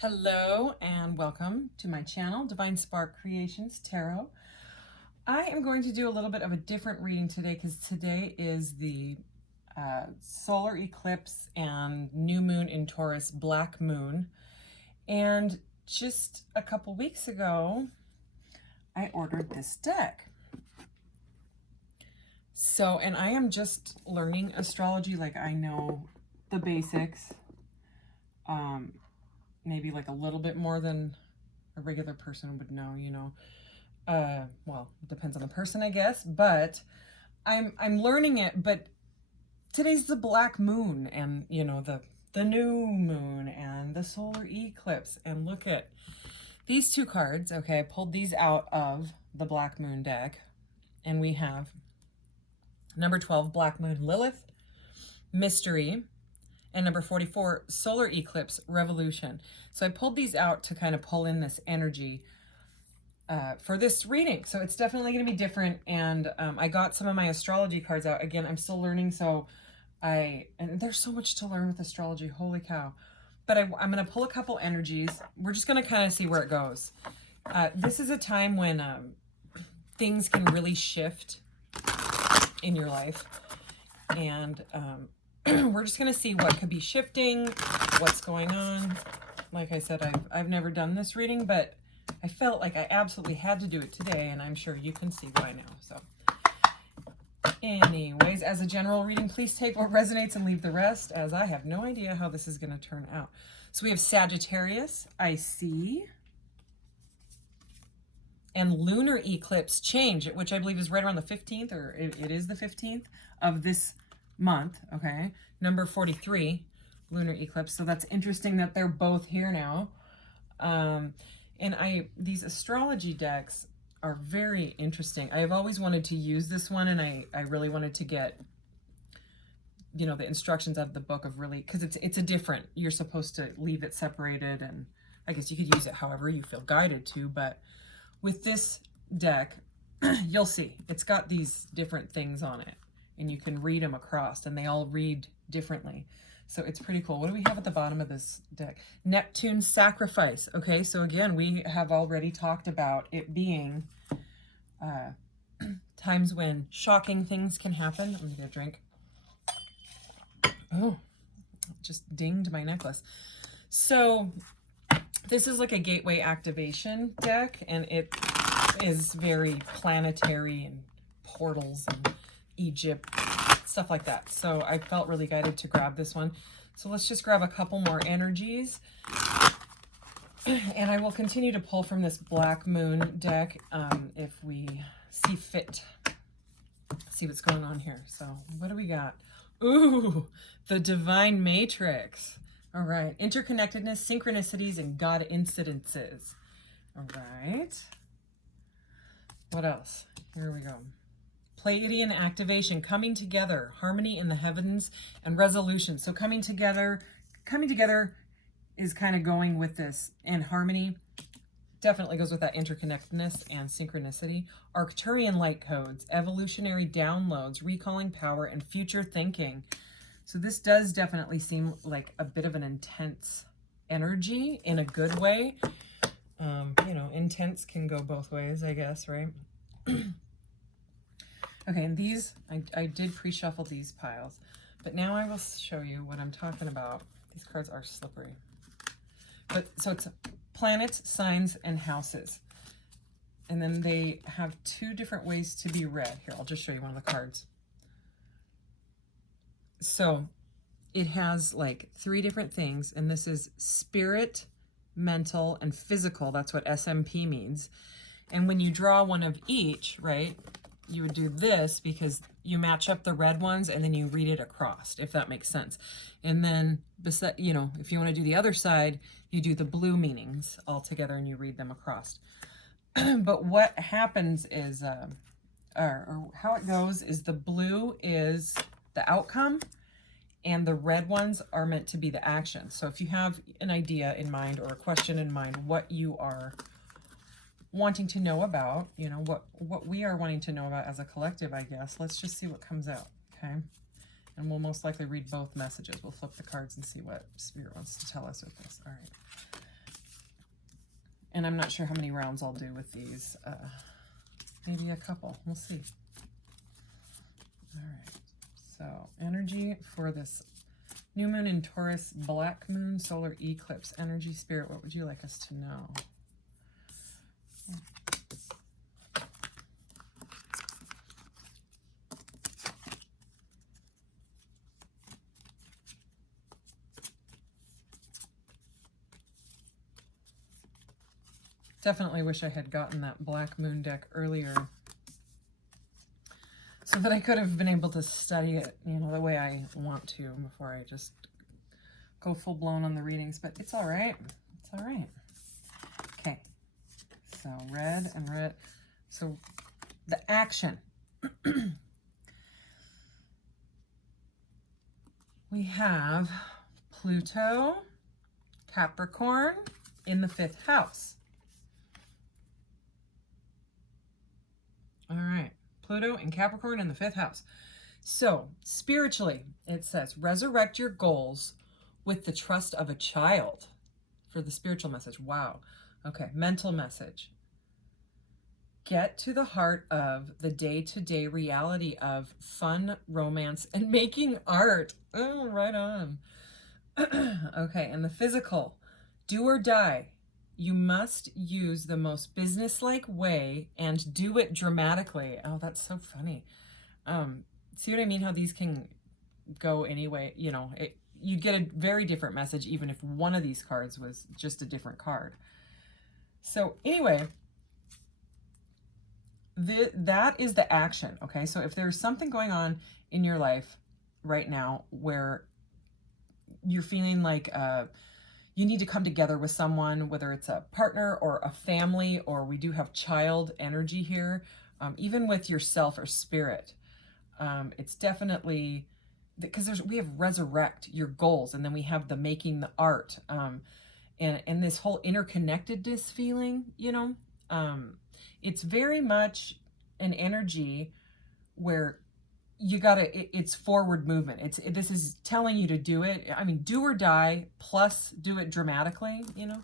Hello and welcome to my channel, Divine Spark Creations Tarot. I am going to do a little bit of a different reading today because today is the solar eclipse and new moon in Taurus, black moon. And just a couple weeks ago, I ordered this deck. So, and I am just learning astrology, like I know the basics. Maybe like a little bit more than a regular person would know, you know. Well, it depends on the person, I guess, but I'm learning it. But today's the black moon, and you know, the new moon and the solar eclipse. And look at these two cards. Okay, I pulled these out of the black moon deck, and we have number 12, black moon Lilith, mystery, and number 44, solar eclipse revolution. So I pulled these out to kind of pull in this energy for this reading. So it's definitely going to be different. And I got some of my astrology cards out. Again, I'm still learning. So and there's so much to learn with astrology. Holy cow. But I'm going to pull a couple energies. We're just going to kind of see where it goes. This is a time when things can really shift in your life. And we're just going to see what could be shifting, what's going on. Like I said, I've never done this reading, but I felt like I absolutely had to do it today, and I'm sure you can see why now. So anyways, as a general reading, please take what resonates and leave the rest, as I have no idea how this is going to turn out. So we have Sagittarius, I see, and Lunar Eclipse change, which I believe is right around the 15th, or it is the 15th of this month. Okay, number 43, Lunar Eclipse. So that's interesting that they're both here now. And these astrology decks are very interesting. I've always wanted to use this one, and I really wanted to get, you know, the instructions out of the book of really, because it's a different, you're supposed to leave it separated, and I guess you could use it however you feel guided to. But with this deck, you'll see it's got these different things on it, and you can read them across, and they all read differently. So it's pretty cool. What do we have at the bottom of this deck? Neptune's sacrifice. Okay, so again, we have already talked about it being times when shocking things can happen. I'm gonna get a drink. Oh, just dinged my necklace. So this is like a gateway activation deck, and it is very planetary and portals and Egypt, stuff like that. So I felt really guided to grab this one. So let's just grab a couple more energies. And I will continue to pull from this black moon deck if we see fit. See what's going on here. So what do we got? Ooh, the divine matrix. All right. Interconnectedness, synchronicities, and God incidences. All right. What else? Here we go. Pleiadian activation, coming together, harmony in the heavens, and resolution. So coming together is kind of going with this, and harmony definitely goes with that interconnectedness and synchronicity. Arcturian light codes, evolutionary downloads, recalling power, and future thinking. So this does definitely seem like a bit of an intense energy in a good way. You know, intense can go both ways, I guess, right? Okay, and these, I did pre-shuffle these piles, but now I will show you what I'm talking about. These cards are slippery. But so it's planets, signs, and houses. And then they have two different ways to be read. Here, I'll just show you one of the cards. So it has like three different things, and this is spirit, mental, and physical. That's what SMP means. And when you draw one of each, right, you would do this because you match up the red ones and then you read it across, if that makes sense. And then, you know, if you want to do the other side, you do the blue meanings all together and you read them across. But what happens is, or how it goes is the blue is the outcome and the red ones are meant to be the action. So if you have an idea in mind or a question in mind, what you are wanting to know about, you know, what we are wanting to know about as a collective, I guess. Let's just see what comes out, okay? And we'll most likely read both messages. We'll flip the cards and see what Spirit wants to tell us with this. All right. And I'm not sure how many rounds I'll do with these. Maybe a couple. We'll see. All right. So energy for this new moon in Taurus, black moon, solar eclipse. Energy, spirit, what would you like us to know? Definitely wish I had gotten that black moon deck earlier so that I could have been able to study it, you know, the way I want to before I just go full blown on the readings, but it's all right. It's all right. Okay. So red and red. So the action. We have Pluto, Capricorn in the 5th house. All right, Pluto and Capricorn in the 5th house. So spiritually, it says, resurrect your goals with the trust of a child for the spiritual message. Wow. Okay, mental message. Get to the heart of the day-to-day reality of fun, romance, and making art. Oh, right on. Okay, and the physical, do or die. You must use the most businesslike way and do it dramatically. Oh, that's so funny. See what I mean? How these can go anyway. You know, you'd get a very different message even if one of these cards was just a different card. So anyway, that is the action. Okay, so if there's something going on in your life right now where you're feeling like you need to come together with someone, whether it's a partner or a family, or we do have child energy here, even with yourself or spirit. It's definitely, because we have resurrect your goals, and then we have the making the art, and this whole interconnectedness feeling, you know, it's very much an energy where you gotta, it's forward movement. This is telling you to do it. I mean, do or die, plus do it dramatically, you know.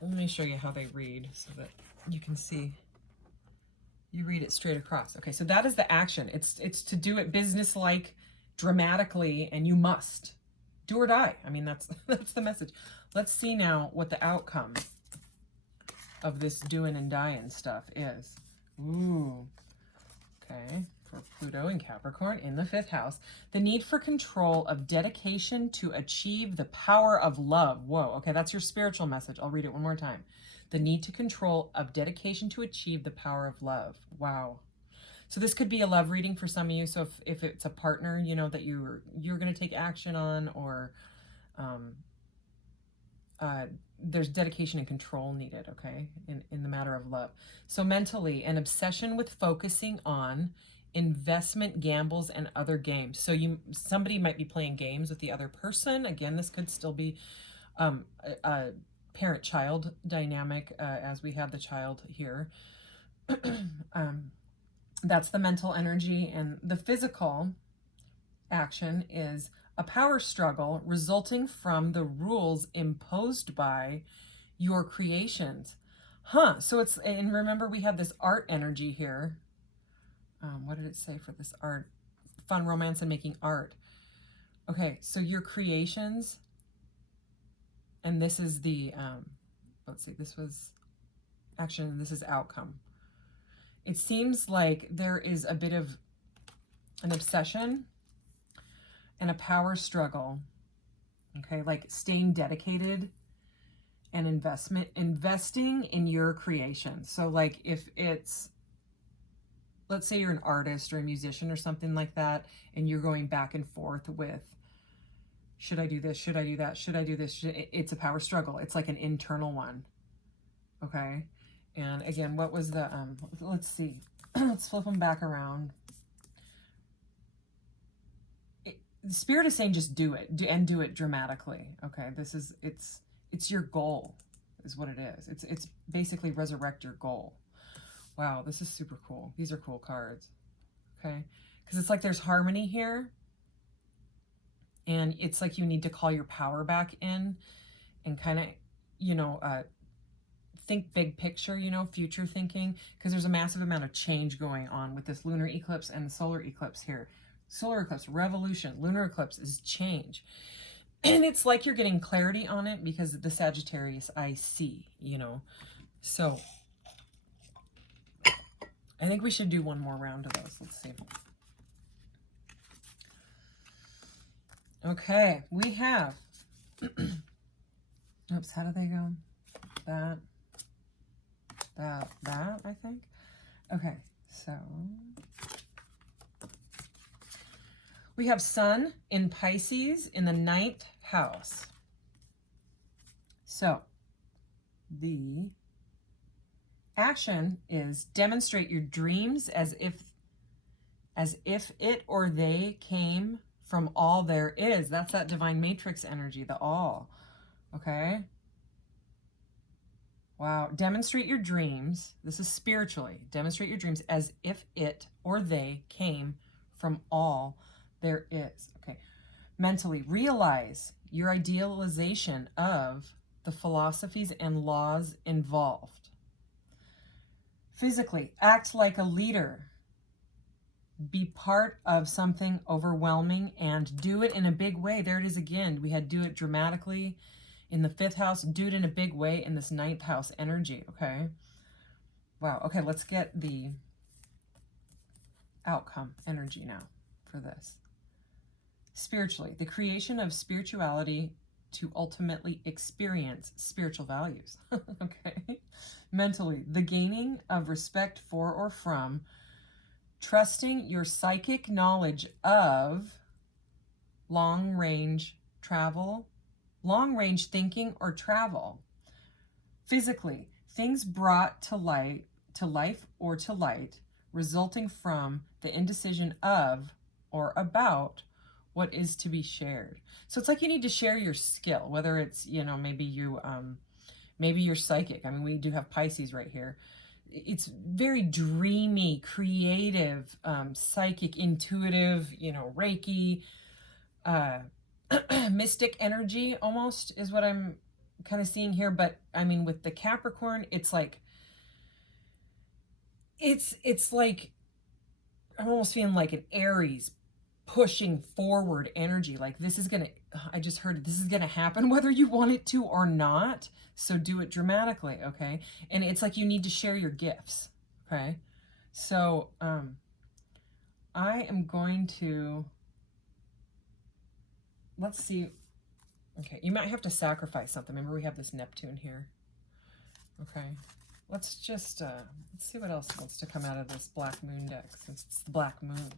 Let me show you how they read so that you can see. You read it straight across. Okay, so that is the action. It's to do it business-like, dramatically, and you must. Do or die. I mean, that's the message. Let's see now what the outcome of this doing and dying stuff is. Ooh. Okay. For Pluto and Capricorn in the 5th house, the need for control of dedication to achieve the power of love. Whoa, okay, that's your spiritual message. I'll read it one more time. The need to control of dedication to achieve the power of love. Wow. So this could be a love reading for some of you. So if it's a partner, you know, that you're going to take action on, or there's dedication and control needed, okay, in the matter of love. So mentally, an obsession with focusing on investment, gambles, and other games. So somebody might be playing games with the other person. Again, this could still be a parent-child dynamic, as we have the child here. That's the mental energy. And the physical action is a power struggle resulting from the rules imposed by your creations. So it's, and remember we have this art energy here. What did it say for this art? Fun, romance, and making art. Okay, so your creations, and this is the, let's see, this was action, this is outcome. It seems like there is a bit of an obsession and a power struggle, okay, like staying dedicated and investing in your creation. So like if it's, let's say you're an artist or a musician or something like that, and you're going back and forth with, should I do this? Should I do that? Should I do this? It's a power struggle. It's like an internal one. Okay. And again, what was the, let's see, let's flip them back around. The spirit is saying, just do it, and do it dramatically. Okay. This is, it's your goal is what it is. It's basically resurrect your goal. Wow, this is super cool. These are cool cards, okay? Because it's like there's harmony here, and it's like you need to call your power back in and kind of, you know, think big picture, you know, future thinking, because there's a massive amount of change going on with this lunar eclipse and the solar eclipse here. Solar eclipse, revolution. Lunar eclipse is change. And it's like you're getting clarity on it because of the Sagittarius I see, you know. So I think we should do one more round of those. Let's see. Okay, we have, oops, how do they go? That, I think. Okay, so we have Sun in Pisces in the 9th house. So the action is demonstrate your dreams as if it or they came from all there is. That's that divine matrix energy, the all. Okay. Wow. Demonstrate your dreams. This is spiritually. Demonstrate your dreams as if it or they came from all there is. Okay. Mentally, realize your idealization of the philosophies and laws involved. Physically, act like a leader. Be part of something overwhelming and do it in a big way. There it is again. We had do it dramatically in the 5th house, do it in a big way in this 9th house energy, okay? Wow, okay, let's get the outcome energy now for this. Spiritually, the creation of spirituality to ultimately experience spiritual values, okay? Mentally, the gaining of respect for or from trusting your psychic knowledge of long-range travel, long-range thinking or travel. Physically, things brought to life or to light, resulting from the indecision of or about what is to be shared. So it's like you need to share your skill, whether it's, you know, maybe you're psychic. I mean, we do have Pisces right here. It's very dreamy, creative, psychic, intuitive, you know, Reiki, mystic energy almost is what I'm kind of seeing here. But I mean, with the Capricorn, it's like, it's like, I'm almost feeling like an Aries pushing forward energy. Like this is going to, I just heard it, this is going to happen whether you want it to or not. So do it dramatically, okay? And it's like you need to share your gifts, okay? So I am going to, let's see. Okay, you might have to sacrifice something. Remember we have this Neptune here. Okay, let's just, let's see what else wants to come out of this Black Moon deck since it's the Black Moon.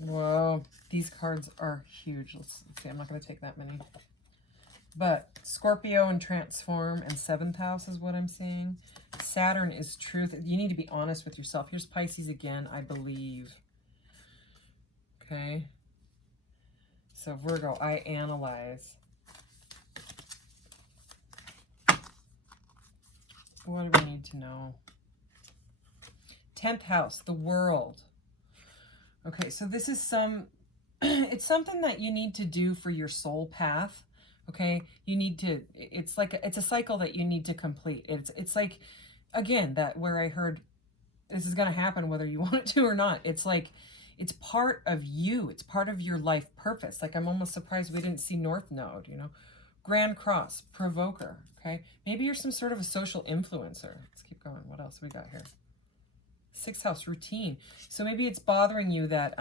Whoa, these cards are huge. Let's see, I'm not going to take that many. But Scorpio and Transform and 7th house is what I'm seeing. Saturn is truth. You need to be honest with yourself. Here's Pisces again, I believe. Okay. So Virgo, I analyze. What do we need to know? 10th house, the world. Okay, so this is it's something that you need to do for your soul path. Okay, you need to, it's like, it's a cycle that you need to complete. It's like, again, that where I heard this is going to happen whether you want it to or not. It's like, it's part of you. It's part of your life purpose. Like, I'm almost surprised we didn't see North Node, you know. Grand Cross, Provoker, okay? Maybe you're some sort of a social influencer. Let's keep going. What else we got here? 6th house, routine. So maybe it's bothering you that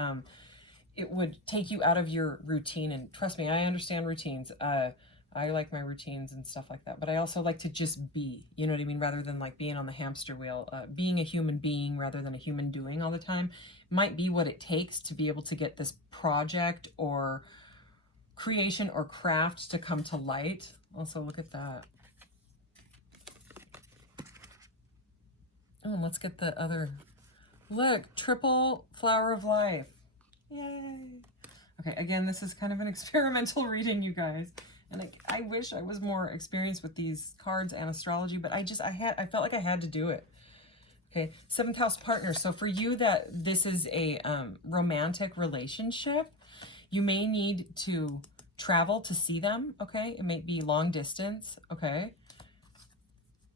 it would take you out of your routine. And trust me, I understand routines. I like my routines and stuff like that. But I also like to just be, you know what I mean? Rather than like being on the hamster wheel, being a human being rather than a human doing all the time might be what it takes to be able to get this project or creation or craft to come to light. Also, look at that. Oh, and let's get the other. Look, triple flower of life. Yay. Okay, again, this is kind of an experimental reading, you guys. And I wish I was more experienced with these cards and astrology, but I felt like I had to do it. Okay, 7th house partner. So for you that this is a romantic relationship, you may need to travel to see them, okay? It may be long distance, okay?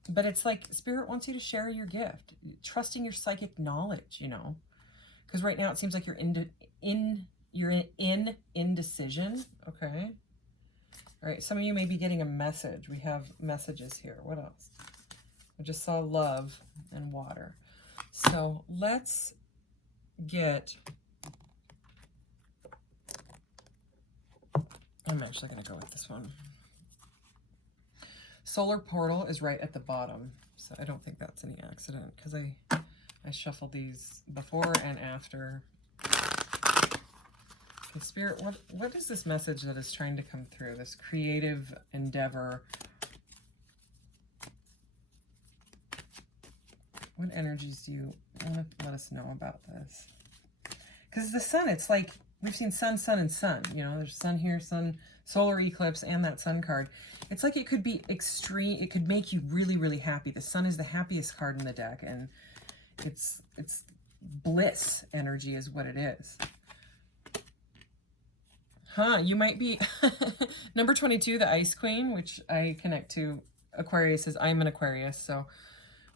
But it's like Spirit wants you to share your gift, trusting your psychic knowledge, you know? Because right now it seems like you're in indecision, okay? All right, some of you may be getting a message. We have messages here. What else? I just saw love and water. So let's get... I'm actually going to go with this one. Solar portal is right at the bottom, so I don't think that's any accident because I shuffled these before and after. Okay, Spirit, what is this message that is trying to come through? This creative endeavor. What energies do you want to let us know about this? Because the sun, it's like, we've seen sun, sun, and sun. You know, there's sun here, sun, solar eclipse, and that sun card. It's like it could be extreme. It could make you really, really happy. The sun is the happiest card in the deck, and it's bliss energy is what it is. Huh, you might be number 22, the Ice Queen, which I connect to Aquarius, as I'm an Aquarius, so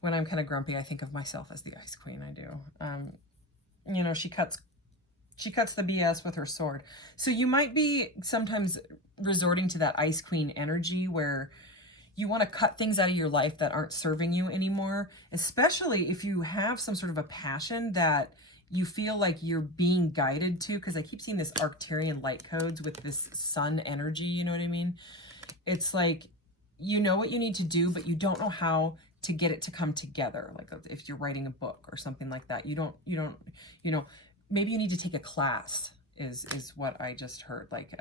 when I'm kind of grumpy, I think of myself as the Ice Queen. I do. You know, she cuts the BS with her sword. So you might be sometimes resorting to that Ice Queen energy where you want to cut things out of your life that aren't serving you anymore, especially if you have some sort of a passion that you feel like you're being guided to, because I keep seeing this Arcturian light codes with this sun energy, you know what I mean? It's like, you know what you need to do, but you don't know how to get it to come together. Like if you're writing a book or something like that, you don't, you know, maybe you need to take a class is what I just heard. Like,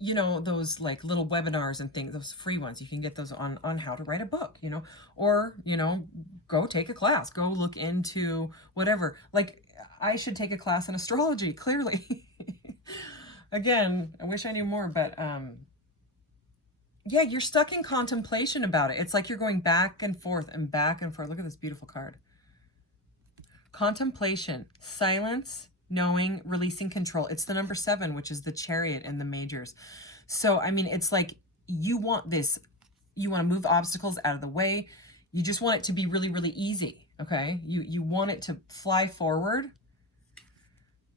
you know, those like little webinars and things, those free ones, you can get those on how to write a book, you know, or, you know, go take a class, go look into whatever. Like I should take a class in astrology, clearly. Again, I wish I knew more, but, yeah, you're stuck in contemplation about it. It's like you're going back and forth and back and forth. Look at this beautiful card. Contemplation, silence, knowing, releasing control. It's the number 7, which is the Chariot and the majors. So, I mean, it's like you want this, you want to move obstacles out of the way. You just want it to be really, really easy, okay? You want it to fly forward.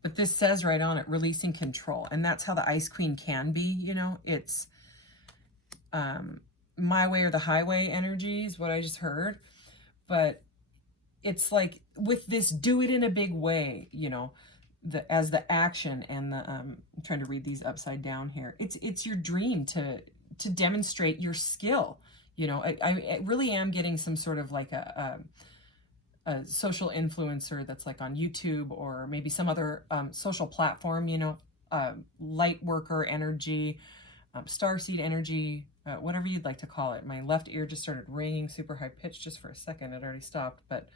But this says right on it, releasing control. And that's how the Ice Queen can be, you know? It's my way or the highway energy is what I just heard. But it's like with this, do it in a big way, you know, as the action and the, I'm trying to read these upside down here. It's your dream to demonstrate your skill. You know, I really am getting some sort of like a social influencer that's like on YouTube or maybe some other social platform, you know, light worker energy, starseed energy, whatever you'd like to call it. My left ear just started ringing super high pitched just for a second. It already stopped, but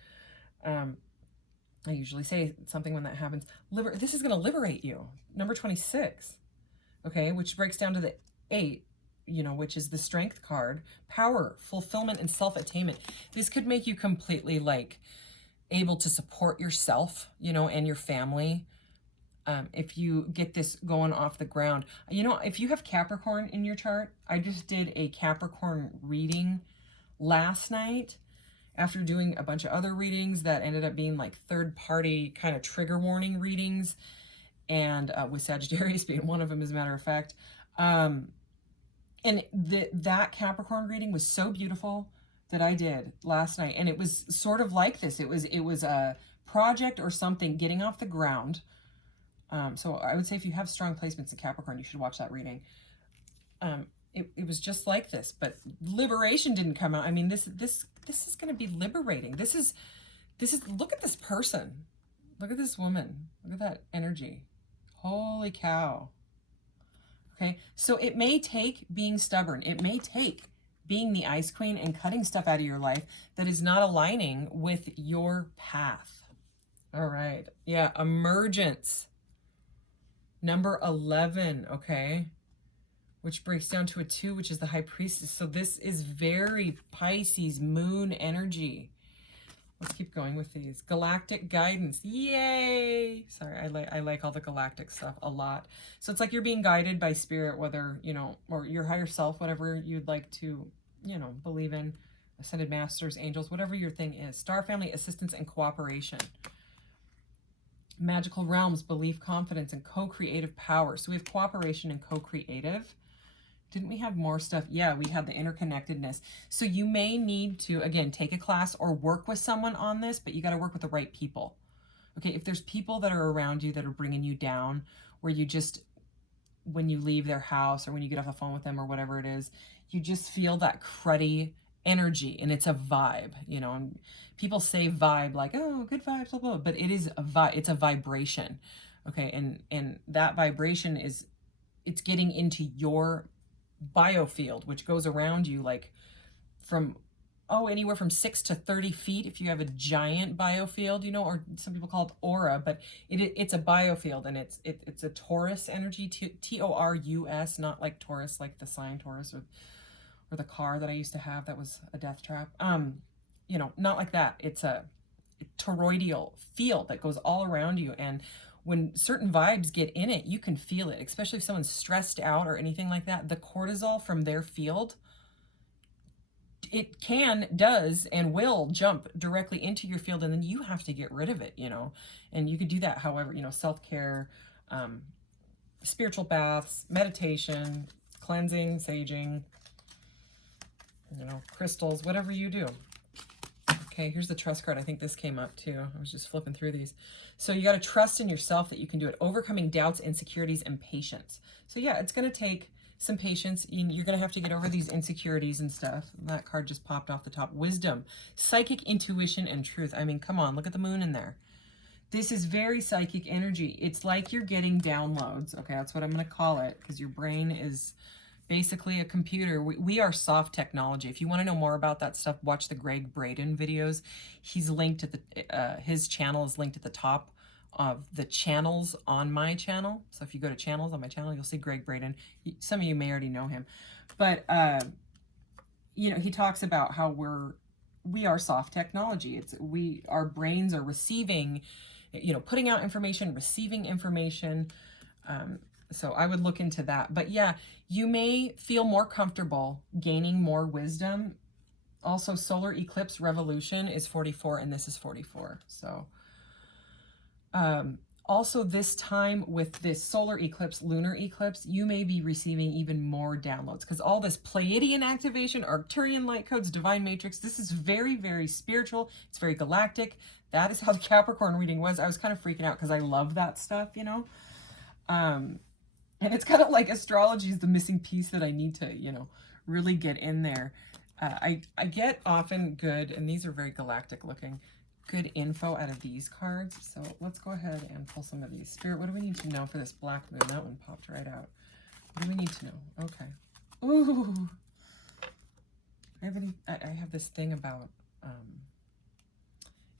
I usually say something when that happens. This is going to liberate you. Number 26, okay, which breaks down to the 8, you know, which is the Strength card. Power, fulfillment, and self-attainment. This could make you completely like able to support yourself, you know, and your family. If you get this going off the ground, you know, if you have Capricorn in your chart, I just did a Capricorn reading last night after doing a bunch of other readings that ended up being like third-party kind of trigger warning readings, and with Sagittarius being one of them, as a matter of fact. And that Capricorn reading was so beautiful that I did last night, and it was sort of like this. It was a project or something getting off the ground. So I would say if you have strong placements in Capricorn, you should watch that reading. It was just like this, but liberation didn't come out. I mean, this is going to be liberating. This is, look at this person. Look at this woman. Look at that energy. Holy cow. Okay. So it may take being stubborn. It may take being the Ice Queen and cutting stuff out of your life that is not aligning with your path. All right. Yeah. Emergence. Number 11. Okay. Which breaks down to a 2, which is the High Priestess. So this is very Pisces moon energy. Let's keep going with these. Galactic guidance. Yay! Sorry, I like all the galactic stuff a lot. So it's like you're being guided by spirit, whether, you know, or your higher self, whatever you'd like to, you know, believe in. Ascended masters, angels, whatever your thing is. Star family, assistance, and cooperation. Magical realms, belief, confidence, and co-creative power. So we have cooperation and co-creative. Didn't we have more stuff? Yeah, we had the interconnectedness. So you may need to, again, take a class or work with someone on this, but you got to work with the right people. Okay, if there's people that are around you that are bringing you down, where you just, when you leave their house or when you get off the phone with them or whatever it is, you just feel that cruddy energy, and it's a vibe, you know, and people say vibe like, oh, good vibes, blah, blah, but it is a vibe, it's a vibration. Okay, and that vibration is, it's getting into your biofield, which goes around you, like from anywhere from 6 to 30 feet if you have a giant biofield, you know, or some people call it aura, but it's a biofield, and it's a Taurus energy, Taurus, not like Taurus, like the sign Taurus, or the car that I used to have that was a death trap. You know, not like that. It's a toroidal field that goes all around you, and when certain vibes get in it, you can feel it, especially if someone's stressed out or anything like that. The cortisol from their field, it does, and will jump directly into your field, and then you have to get rid of it, you know. And you could do that however, you know, self-care, spiritual baths, meditation, cleansing, saging, you know, crystals, whatever you do. Okay, here's the trust card. I think this came up too. I was just flipping through these. So you got to trust in yourself that you can do it. Overcoming doubts, insecurities, and patience. So yeah, it's going to take some patience. You're going to have to get over these insecurities and stuff. That card just popped off the top. Wisdom, psychic intuition, and truth. I mean, come on, look at the moon in there. This is very psychic energy. It's like you're getting downloads. Okay, that's what I'm going to call it, because your brain is basically a computer. We are soft technology. If you want to know more about that stuff, watch the Greg Braden videos. He's linked at the, his channel is linked at the top of the channels on my channel. So if you go to channels on my channel, you'll see Greg Braden. Some of you may already know him, but you know, he talks about how we are soft technology. Our brains are receiving, you know, putting out information, receiving information. So I would look into that. But yeah, you may feel more comfortable gaining more wisdom. Also, solar eclipse revolution is 44, and this is 44. So also this time with this solar eclipse, lunar eclipse, you may be receiving even more downloads, because all this Pleiadian activation, Arcturian light codes, divine matrix, this is very, very spiritual. It's very galactic. That is how the Capricorn reading was. I was kind of freaking out because I love that stuff, you know. And it's kind of like astrology is the missing piece that I need to, you know, really get in there. I get often good, and these are very galactic looking, good info out of these cards. So let's go ahead and pull some of these. Spirit, what do we need to know for this black moon? That one popped right out. What do we need to know? Okay. Ooh. I have this thing about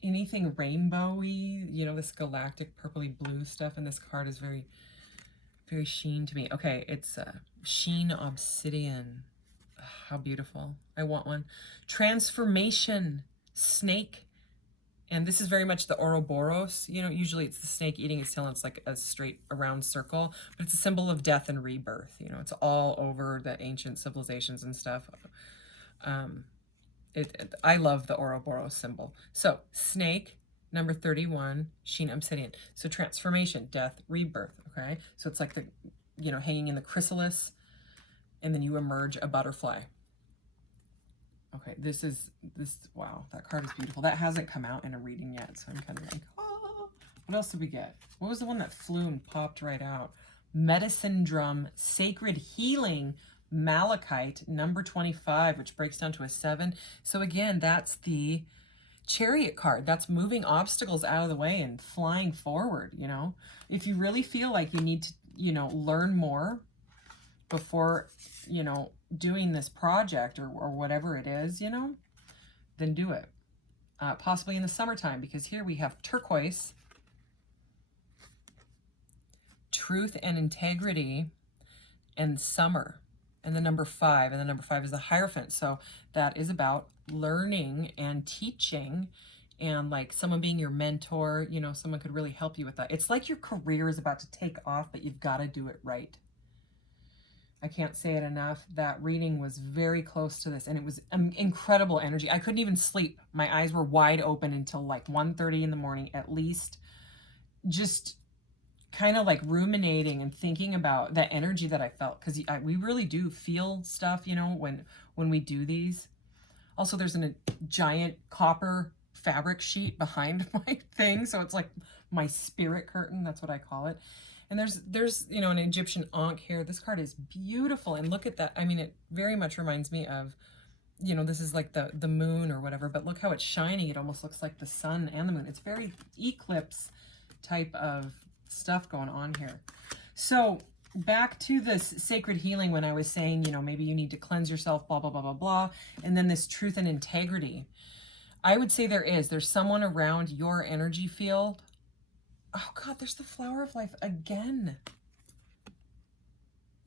anything rainbowy, you know, this galactic purpley blue stuff, and this card is very, very sheen to me. Okay, it's sheen obsidian. Ugh, how beautiful. I want one. Transformation, snake. And this is very much the Ouroboros. You know, usually it's the snake eating its tail, and it's like a straight around circle, but it's a symbol of death and rebirth. You know, it's all over the ancient civilizations and stuff. I love the Ouroboros symbol. So snake, number 31, sheen obsidian. So transformation, death, rebirth. Okay, so it's like the, you know, hanging in the chrysalis, and then you emerge a butterfly. Okay, wow, that card is beautiful. That hasn't come out in a reading yet, so I'm kind of like, oh. What else did we get? What was the one that flew and popped right out? Medicine drum, sacred healing, malachite, number 25, which breaks down to a 7. So again, that's the Chariot card. That's moving obstacles out of the way and flying forward, you know. If you really feel like you need to, you know, learn more before, you know, doing this project or whatever it is, you know, then do it. Possibly in the summertime, because here we have turquoise, truth and integrity, and summer, and the number 5, and the number 5 is the Hierophant. So that is about learning and teaching and like someone being your mentor, you know, someone could really help you with that. It's like your career is about to take off, but you've got to do it right. I can't say it enough. That reading was very close to this, and it was incredible energy. I couldn't even sleep. My eyes were wide open until like 1:30 in the morning at least, just kind of like ruminating and thinking about that energy that I felt, because we really do feel stuff, you know, when we do these. Also, there's a giant copper fabric sheet behind my thing, so it's like my spirit curtain. That's what I call it. And there's you know, an Egyptian Ankh here. This card is beautiful, and look at that. I mean, it very much reminds me of, you know, this is like the moon or whatever, but look how it's shining. It almost looks like the sun and the moon. It's very eclipse type of stuff going on here. So back to this sacred healing, when I was saying, you know, maybe you need to cleanse yourself, blah, blah, blah, blah, blah. And then this truth and integrity. I would say there's someone around your energy field. Oh God, there's the flower of life again.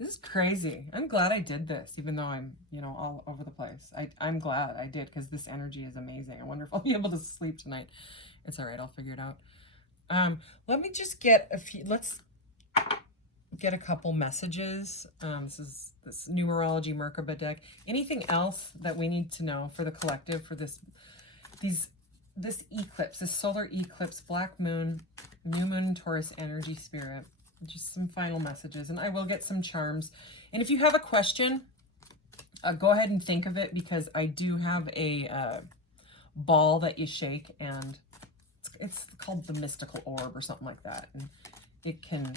This is crazy. I'm glad I did this, even though I'm, you know, all over the place. I'm glad I did, because this energy is amazing. I wonder if I'll be able to sleep tonight. It's all right. I'll figure it out. Let me just get let's get a couple messages. This is this numerology Merkaba deck. Anything else that we need to know for the collective for this eclipse, this solar eclipse, black moon, new moon, Taurus energy spirit? Just some final messages, and I will get some charms. And if you have a question, go ahead and think of it, because I do have a ball that you shake, and it's called the mystical orb or something like that. And it can,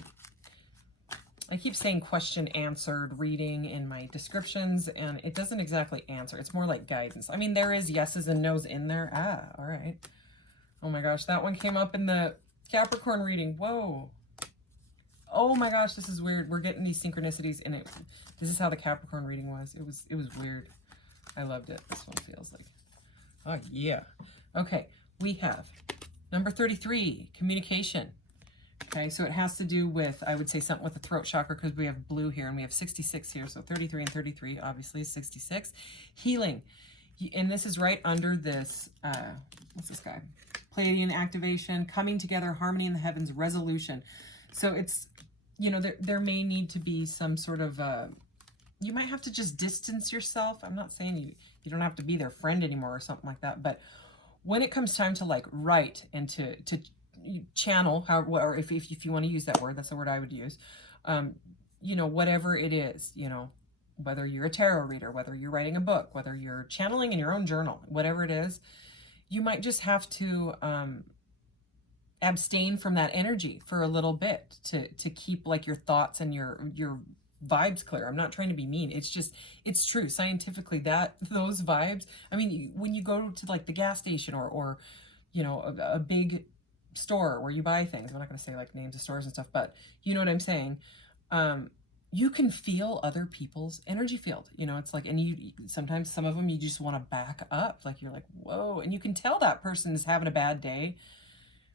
I keep saying question answered reading in my descriptions, and it doesn't exactly answer. It's more like guidance. I mean, there is yeses and nos in there. All right. Oh my gosh, that one came up in the Capricorn reading. Whoa. Oh my gosh, this is weird. We're getting these synchronicities, and this is how the Capricorn reading was. It was weird. I loved it. This one feels like, oh yeah. Okay, we have number 33, communication. Okay, so it has to do with, I would say, something with the throat chakra, because we have blue here and we have 66 here. So 33 and 33 obviously is 66. Healing. And this is right under this, what's this guy? Pleiadian activation, coming together, harmony in the heavens, resolution. So it's, you know, there may need to be some sort of, you might have to just distance yourself. I'm not saying you don't have to be their friend anymore or something like that, but when it comes time to like write and to channel, or if you want to use that word, that's the word I would use, you know, whatever it is, you know, whether you're a tarot reader, whether you're writing a book, whether you're channeling in your own journal, whatever it is, you might just have to abstain from that energy for a little bit to keep like your thoughts and your vibes clear. I'm not trying to be mean. It's just, it's true scientifically that those vibes, I mean, when you go to like the gas station or you know, a big store where you buy things, I'm not going to say like names of stores and stuff, but you know what I'm saying. You can feel other people's energy field, you know, it's like, and you, sometimes some of them, you just want to back up. Like, you're like, whoa. And you can tell that person is having a bad day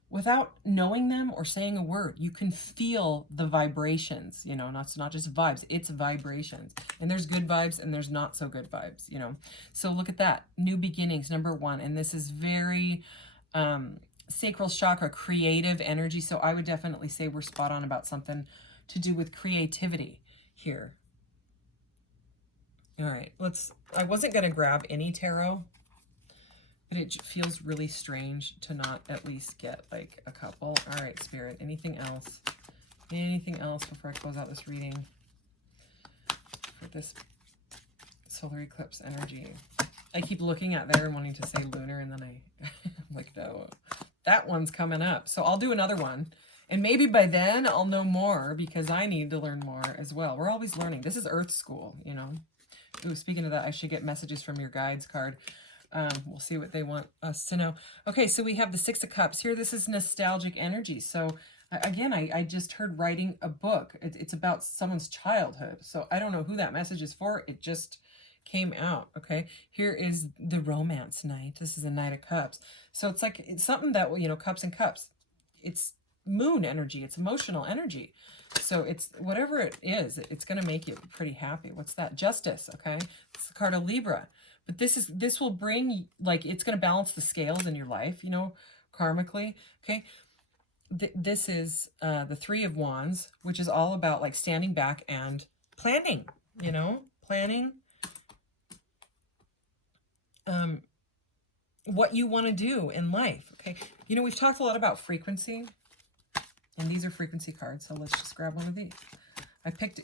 without knowing them or saying a word. You can feel the vibrations, you know, it's not just vibes, it's vibrations. And there's good vibes and there's not so good vibes, you know. So look at that, new beginnings, number 1. And this is very sacral chakra, creative energy. So I would definitely say we're spot on about something to do with creativity here. All right, I wasn't going to grab any tarot, but it feels really strange to not at least get like a couple. All right, Spirit, anything else? Anything else before I close out this reading for this solar eclipse energy? I keep looking at there and wanting to say lunar, and then I'm like, no, that one's coming up. So I'll do another one. And maybe by then I'll know more, because I need to learn more as well. We're always learning. This is Earth School, you know. Ooh, speaking of that, I should get messages from your guides card. We'll see what they want us to know. Okay, so we have the 6 of Cups here. This is nostalgic energy. So again, I just heard writing a book. It's about someone's childhood. So I don't know who that message is for. It just came out. Okay, here is the romance night. This is a Knight of Cups. So it's like, it's something that, you know, cups and cups. It's moon energy. It's emotional energy. So it's whatever it is, it's going to make you pretty happy. What's that? Justice. Okay, it's the card of Libra. But this will bring, like, it's going to balance the scales in your life, you know, karmically. Okay. This is the Three of Wands, which is all about like standing back and planning, you know, planning what you want to do in life. Okay. You know, we've talked a lot about frequency, and these are frequency cards. So let's just grab one of these. I picked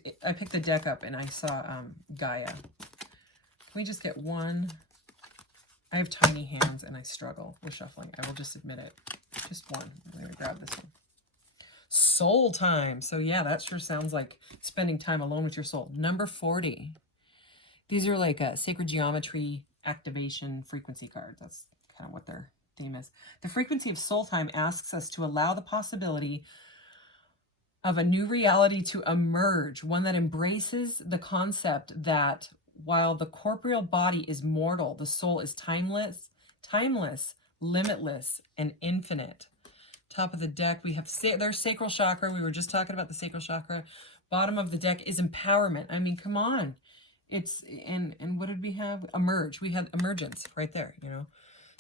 the deck up and I saw Gaia. Can we just get one? I have tiny hands and I struggle with shuffling. I will just admit it. Just one. I'm going to grab this one. Soul time. So yeah, that sure sounds like spending time alone with your soul. Number 40. These are like a sacred geometry activation frequency cards. That's kind of what their theme is. The frequency of soul time asks us to allow the possibility of a new reality to emerge, one that embraces the concept that while the corporeal body is mortal, the soul is timeless, limitless, and infinite. Top of the deck, we have their sacral chakra. We were just talking about the sacral chakra. Bottom of the deck is empowerment. I mean, come on. It's, and what did we have? Emerge. We had emergence right there, you know.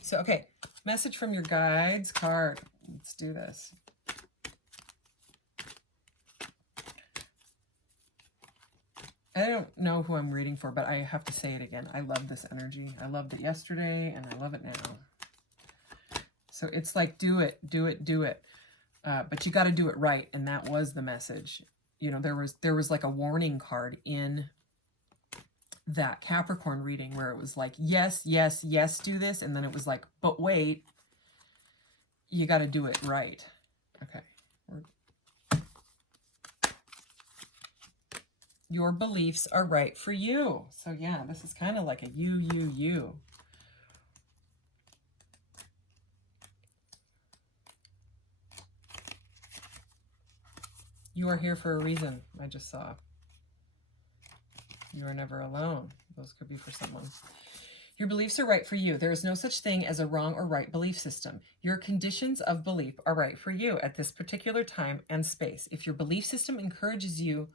So, okay, message from your guides card. Let's do this. I don't know who I'm reading for, but I have to say it again. I love this energy. I loved it yesterday, and I love it now. So it's like, do it, do it, do it. But you got to do it right, and that was the message. You know, there was like a warning card in that Capricorn reading where it was like, yes, yes, yes, do this. And then it was like, but wait, you got to do it right. Okay. Your beliefs are right for you. So yeah, this is kind of like a you. You are here for a reason, I just saw. You are never alone. Those could be for someone. Your beliefs are right for you. There is no such thing as a wrong or right belief system. Your conditions of belief are right for you at this particular time and space. If your belief system encourages you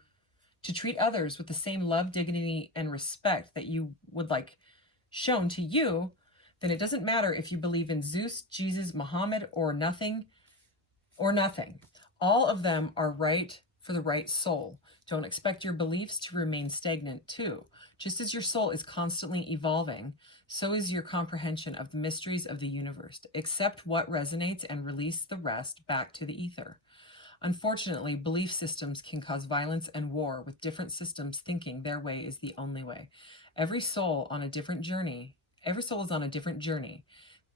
to treat others with the same love, dignity, and respect that you would like shown to you, then it doesn't matter if you believe in Zeus, Jesus, Muhammad, or nothing. All of them are right for the right soul. Don't expect your beliefs to remain stagnant too. Just as your soul is constantly evolving, so is your comprehension of the mysteries of the universe. Accept what resonates and release the rest back to the ether. Unfortunately, belief systems can cause violence and war, with different systems thinking their way is the only way. Every soul is on a different journey.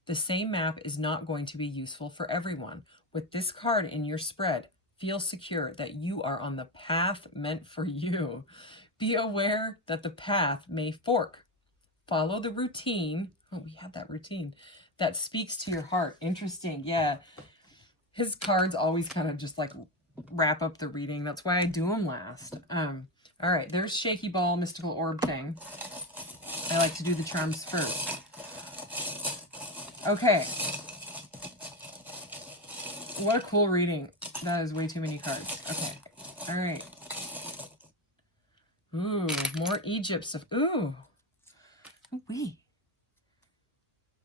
The same map is not going to be useful for everyone. With this card in your spread, feel secure that you are on the path meant for you. Be aware that the path may fork. Follow the routine. Oh, we had that routine that speaks to your heart. Interesting. Yeah. His cards always kind of just like wrap up the reading. That's why I do them last. All right, there's Shaky Ball, Mystical Orb thing. I like to do the charms first. Okay. What a cool reading. That is way too many cards. Okay. All right. Ooh, more Egypt stuff. Ooh. Ooh-wee.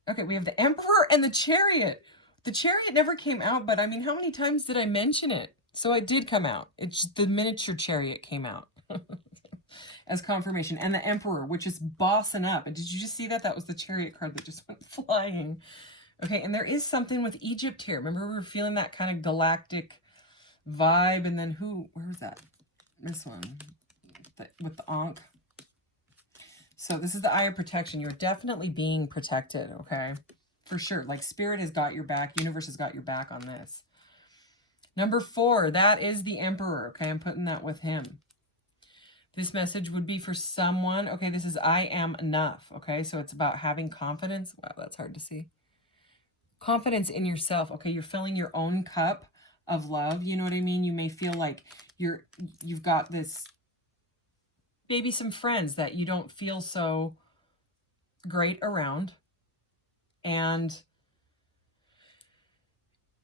Okay, we have the Emperor and the Chariot. The Chariot never came out, but I mean, how many times did I mention it? So it did come out. It's the miniature Chariot came out as confirmation. And the Emperor, which is bossing up. And did you just see that? That was the Chariot card that just went flying. Okay, and there is something with Egypt here. Remember, we were feeling that kind of galactic vibe. And then where was that? This one, with the Ankh. So this is the Eye of Protection. You're definitely being protected, okay? For sure. Like, Spirit has got your back. Universe has got your back on this. Number 4, that is the Emperor. Okay, I'm putting that with him. This message would be for someone. Okay, this is I am enough. Okay, so it's about having confidence. Wow, that's hard to see. Confidence in yourself. Okay, you're filling your own cup of love. You know what I mean? You may feel like you've got this, maybe some friends that you don't feel so great around. And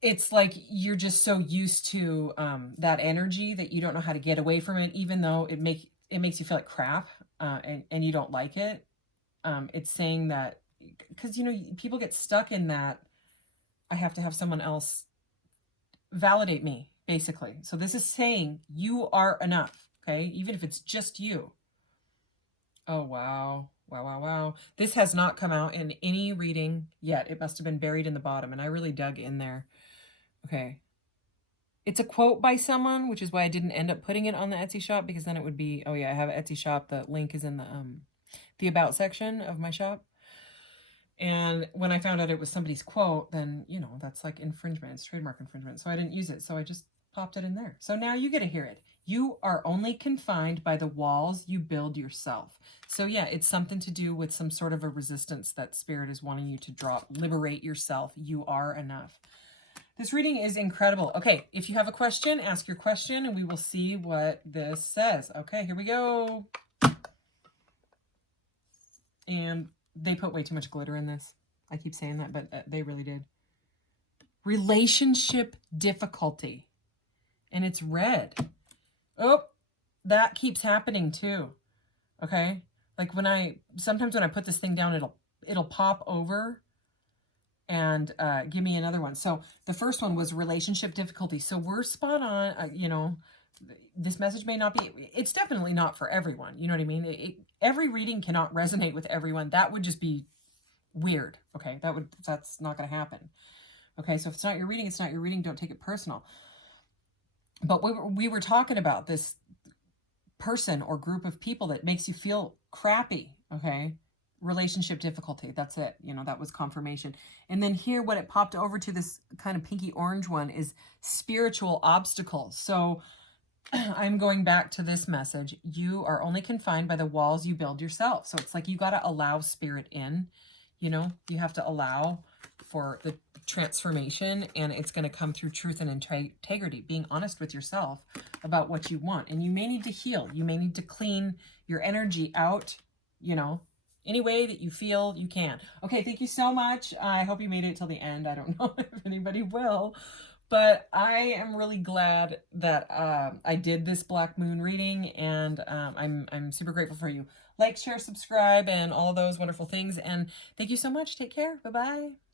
it's like you're just so used to that energy that you don't know how to get away from it, even though it makes you feel like crap, and you don't like it. It's saying that, because, you know, people get stuck in that, I have to have someone else validate me, basically. So this is saying you are enough, okay? Even if it's just you. Oh, wow. Wow, wow, wow. This has not come out in any reading yet. It must have been buried in the bottom, and I really dug in there. Okay. It's a quote by someone, which is why I didn't end up putting it on the Etsy shop, because then it would be, oh yeah, I have an Etsy shop. The link is in the about section of my shop. And when I found out it was somebody's quote, then, you know, that's like infringement. It's trademark infringement. So I didn't use it. So I just popped it in there. So now you get to hear it. You are only confined by the walls you build yourself. So yeah, it's something to do with some sort of a resistance that spirit is wanting you to drop. Liberate yourself. You are enough. This reading is incredible. Okay, if you have a question, ask your question and we will see what this says. Okay, here we go. And they put way too much glitter in this. I keep saying that, but they really did. Relationship difficulty. And it's red. Oh, that keeps happening too. Okay? Like sometimes when I put this thing down, it'll pop over and give me another one. So the first one was relationship difficulty. So we're spot on. You know, this message may not be, it's definitely not for everyone. You know what I mean? Every reading cannot resonate with everyone. That would just be weird. Okay. That's not going to happen. Okay. So if it's not your reading, it's not your reading. Don't take it personal. But we were talking about this person or group of people that makes you feel crappy. Okay. Relationship difficulty. That's it. You know, that was confirmation. And then here, what it popped over to, this kind of pinky orange one, is spiritual obstacles. So I'm going back to this message. You are only confined by the walls you build yourself. So it's like you got to allow spirit in. You know, you have to allow for the transformation, and it's going to come through truth and integrity, being honest with yourself about what you want. And you may need to heal. You may need to clean your energy out, you know, any way that you feel you can. Okay, thank you so much. I hope you made it till the end. I don't know if anybody will. But I am really glad that I did this Black Moon reading, and I'm super grateful for you. Like, share, subscribe, and all those wonderful things. And thank you so much. Take care. Bye-bye.